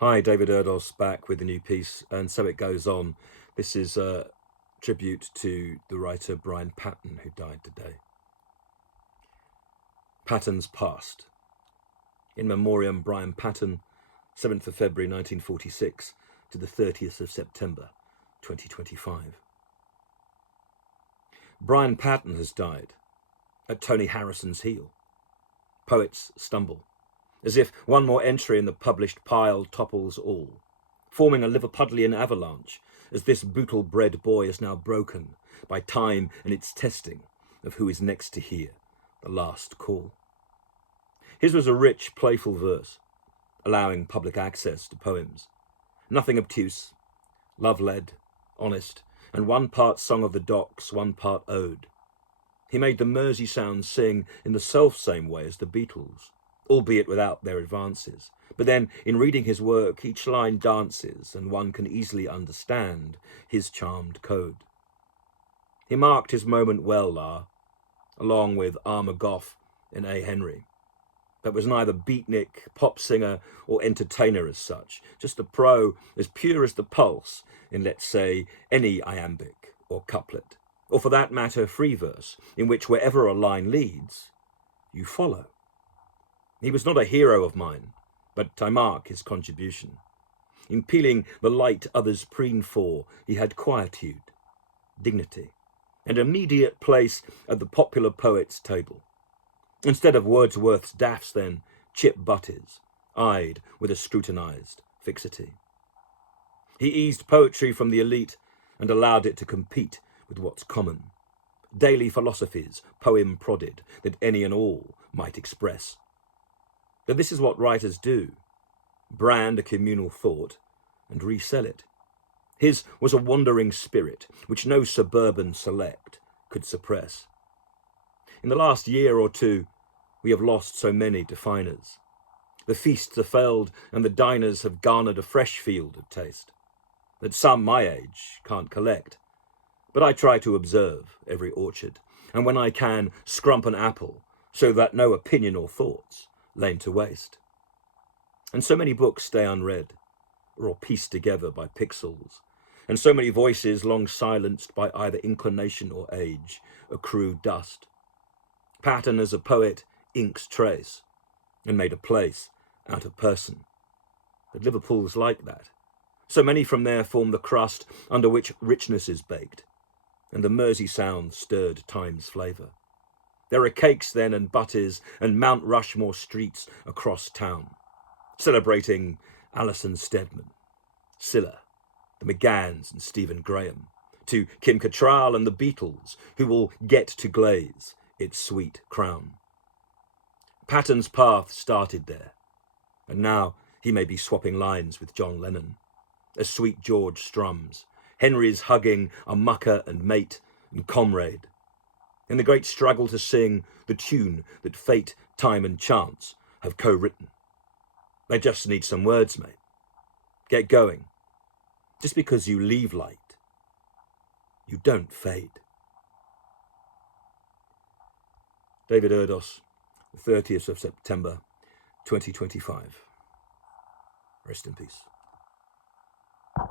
Hi, David Erdos back with a new piece, and so it goes on. This is a tribute to the writer Brian Patten, who died today. Patten's Past. In memoriam, Brian Patten, 7th of February 1946 to the 30th of September 2025. Brian Patten has died at Tony Harrison's heel. Poets stumble, as if one more entry in the published pile topples all, forming a Liverpudlian avalanche as this brutal-bred boy is now broken by time and its testing of who is next to hear the last call. His was a rich, playful verse, allowing public access to poems. Nothing obtuse, love-led, honest, and one part Song of the Docks, one part ode. He made the Mersey sounds sing in the self-same way as the Beatles, albeit without their advances. But then, in reading his work, each line dances, and one can easily understand his charmed code. He marked his moment well, along with Armour Goff and A. Henry, but was neither beatnik, pop singer, or entertainer as such, just a pro as pure as the pulse in, let's say, any iambic or couplet, or for that matter, free verse, in which wherever a line leads, you follow. He was not a hero of mine, but I mark his contribution. In peeling the light others preen for, he had quietude, dignity, and immediate place at the popular poet's table. Instead of Wordsworth's daffs, then, chip butties, eyed with a scrutinized fixity. He eased poetry from the elite and allowed it to compete with what's common. Daily philosophies, poem prodded, that any and all might express. But this is what writers do: brand a communal thought and resell it. His was a wandering spirit which no suburban select could suppress. In the last year or two, we have lost so many definers. The feasts are failed and the diners have garnered a fresh field of taste that some my age can't collect. But I try to observe every orchard, and when I can, scrump an apple so that no opinion or thoughts lain to waste. And so many books stay unread, or pieced together by pixels, and so many voices long silenced by either inclination or age accrue dust. Patten as a poet inks trace, and made a place out of person. But Liverpool's like that. So many from there form the crust under which richness is baked, and the Mersey sound stirred time's flavour. There are cakes then and butties and Mount Rushmore streets across town, celebrating Alison Steadman, Scylla, the McGanns and Stephen Graham, to Kim Cattrall and the Beatles, who will get to glaze its sweet crown. Patten's path started there, and now he may be swapping lines with John Lennon, as Sweet George strums, Henry's hugging a mucker and mate and comrade, in the great struggle to sing the tune that fate, time and chance have co-written. They just need some words, mate. Get going. Just because you leave light, you don't fade. David Erdos, the 30th of September, 2025. Rest in peace.